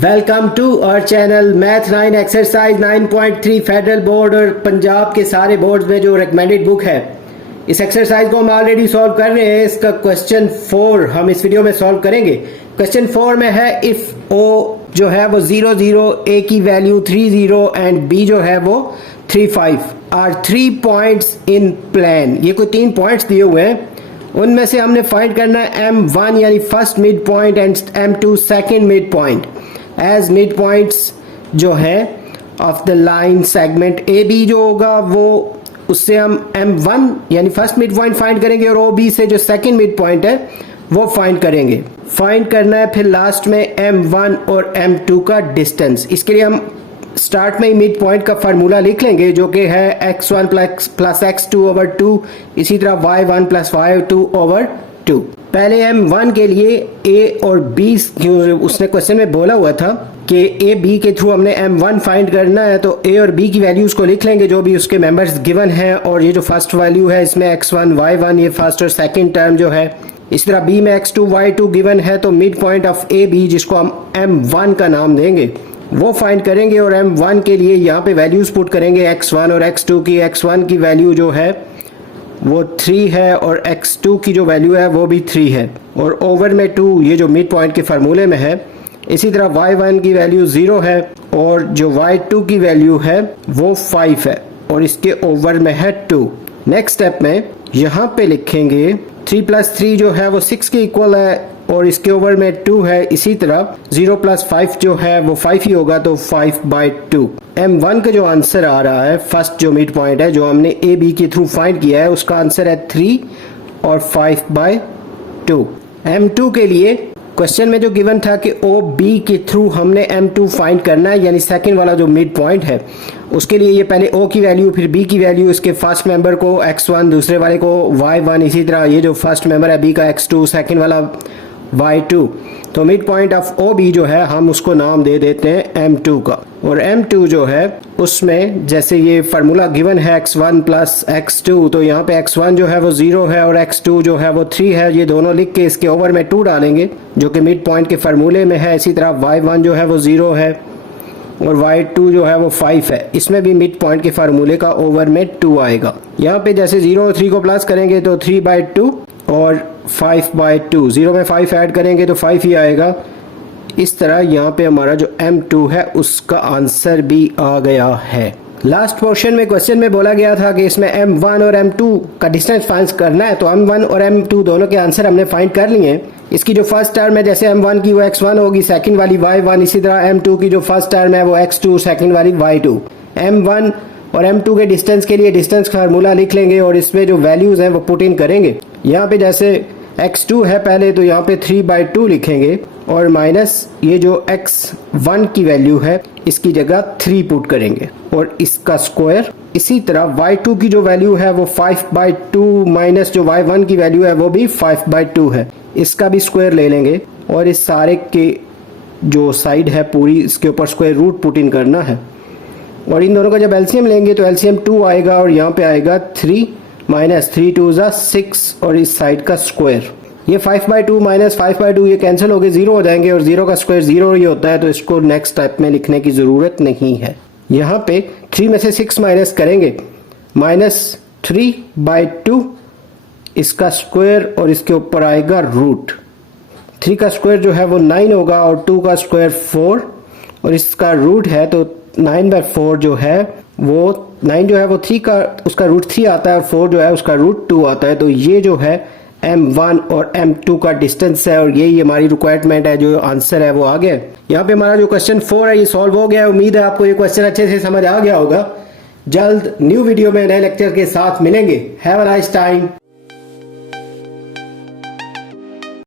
Welcome to our channel math 9 exercise 9.3 federal board और पंजाब के सारे बोर्ड्स में जो रिकमेंडेड बुक है। इस एक्सरसाइज को हम ऑलरेडी सॉल्व कर रहे हैं। इसका क्वेश्चन 4 हम इस वीडियो में सॉल्व करेंगे। क्वेश्चन 4 में है इफ ओ जो है वो 0 0, ए की वैल्यू 3 0 एंड बी जो है वो 3 5 आर 3 पॉइंट्स इन प्लान। ये कोई 3 पॉइंट्स दिए हुए हैं, उनमें से हमने फाइंड करना है M1 यानी first mid point and M2 second mid point as mid points जो है of the line segment A B जो होगा वो उससे हम M1 यानी फर्स्ट मिड पॉइंट फाइंड करेंगे और ओ बी से जो सेकेंड मिड पॉइंट है वो फाइंड करेंगे। फाइंड करना है फिर लास्ट में M1 और M2 का डिस्टेंस। इसके लिए हम स्टार्ट में ही मिड पॉइंट का फार्मूला लिख लेंगे जो कि है x1 प्लस x2 ओवर 2, इसी तरह y1 प्लस y2 ओवर 2। पहले M1 के लिए a और b, उसने क्वेश्चन में बोला हुआ था कि a b के थ्रू हमने M1 फाइंड करना है, तो a और b की वैल्यूज को लिख लेंगे जो भी उसके मेंबर्स गिवन हैं। और ये जो फर्स्ट वैल्यू है इसमें x1 y1 ये फर्स्ट और सेकंड टर्म जो है, इस तरह b में x2 y2 गिवन है, तो mid point of a b जिसको हम M1 का नाम देंगे वो फाइंड करेंगे। और M1 के लिए यहाँ पे वैल्यूज पुट करेंगे x1 और x2 की। x1 की वैल्यू जो है वो 3 है और x2 की जो वैल्यू है वो भी 3 है और ओवर में 2 ये जो मिड पॉइंट के फार्मूले में है। इसी तरह y1 की वैल्यू 0 है और जो y2 की वैल्यू है वो 5 है और इसके ओवर में है 2। नेक्स्ट स्टेप में यहाँ पे लिखेंगे 3 प्लस 3 जो है वो 6 के इक्वल है और इसके ओवर में 2 है। इसी तरह 0 प्लस 5 जो है वो 5 ही होगा, तो 5/2। M1 का जो आंसर आ रहा है, फर्स्ट जो मिड पॉइंट है जो हमने ए बी के थ्रू फाइंड किया है, उसका आंसर है 3 और 5/2। M2 के लिए क्वेश्चन में जो गिवन था कि ओ बी के थ्रू हमने M2 फाइंड करना है, यानी सेकंड वाला जो मिड पॉइंट है उसके लिए ये पहले O की वैल्यू फिर B की वैल्यू, इसके फर्स्ट मेंबर को x1 दूसरे वाले को y1, इसी तरह ये जो फर्स्ट मेंबर है B का x2 सेकंड वाला y2। तो मिड पॉइंट ऑफ OB जो है हम उसको नाम दे देते हैं M2 का। और M2 जो है उसमें जैसे ये फार्मूला गिवन है x1 प्लस x2, तो यहाँ पे x1 जो है वो 0 है और x2 जो है वो 3 है। ये दोनों लिख के इसके ओवर में 2 डालेंगे जो कि मिड पॉइंट के फार्मूले में है। इसी तरह y1 जो है वो 0 है और y2 जो है वो 5 है, इसमें भी मिड पॉइंट के फार्मूले का ओवर में 2 आएगा। यहाँ पे जैसे 0 और 3 को प्लस करेंगे तो 3/2 और 5/2, 0 में 5 ऐड करेंगे तो 5 ही आएगा। इस तरह यहाँ पे हमारा जो M2 है उसका आंसर भी आ गया है। लास्ट पोर्शन में क्वेश्चन में बोला गया था कि इसमें M1 और M2 का डिस्टेंस फाइंड करना है, तो M1 और M2 दोनों के आंसर हमने फाइंड कर लिए हैं। इसकी जो फर्स्ट टर्म है जैसे M1 की वो x1 होगी, सेकंड वाली y1, इसी तरह M2 की जो फर्स्ट टर्म है वो x2, सेकंड वाली y2। M1 और M2 के डिस्टेंस के लिए डिस्टेंस फार्मूला लिख लेंगे और इसमें जो वैल्यूज हैं वो पुट इन करेंगे। यहाँ पे जैसे x2 है पहले, तो यहाँ पे 3/2 लिखेंगे और माइनस ये जो x1 की वैल्यू है इसकी जगह 3 पुट करेंगे और इसका स्क्वायर। इसी तरह y2 की जो वैल्यू है वो 5/2 माइनस जो y1 की वैल्यू है वो भी 5/2 है, इसका भी स्क्वायर ले लेंगे और इस सारे के जो साइड है पूरी इसके ऊपर स्क्वायर रूट पुट इन करना है। और इन दोनों का जब एलसीएम लेंगे तो एलसीएम 2 आएगा और यहाँ पे आएगा 3 माइनस 3 2 6 और इस साइड का स्क्वायर। ये 5/2 माइनस 5/2 ये कैंसिल हो गए, 0 हो जाएंगे और 0 का स्क्वायर 0 ही होता है, तो इसको नेक्स्ट स्टेप में लिखने की ज़रूरत नहीं है। यहाँ पे 3 में से 6 माइनस करेंगे, माइनस 3/2 इसका स्क्वायर और इसके ऊपर आएगा रूट। 3 का स्क्वायर जो है वो 9 होगा और 2 का स्क्वायर 4 और इसका रूट है, तो 9/4 जो है वो 9 जो है वो 3 का उसका रूट 3 आता है और 4 जो है उसका रूट 2 आता है। तो ये जो है M1 और M2 का डिस्टेंस है और यही हमारी रिक्वायरमेंट है, जो आंसर है वो आ गया। यहाँ पे हमारा जो क्वेश्चन 4 है ये सॉल्व हो गया है। उम्मीद है आपको ये क्वेश्चन अच्छे से समझ आ गया होगा। जल्द न्यू वीडियो में नए लेक्चर के साथ मिलेंगे। Have a nice time.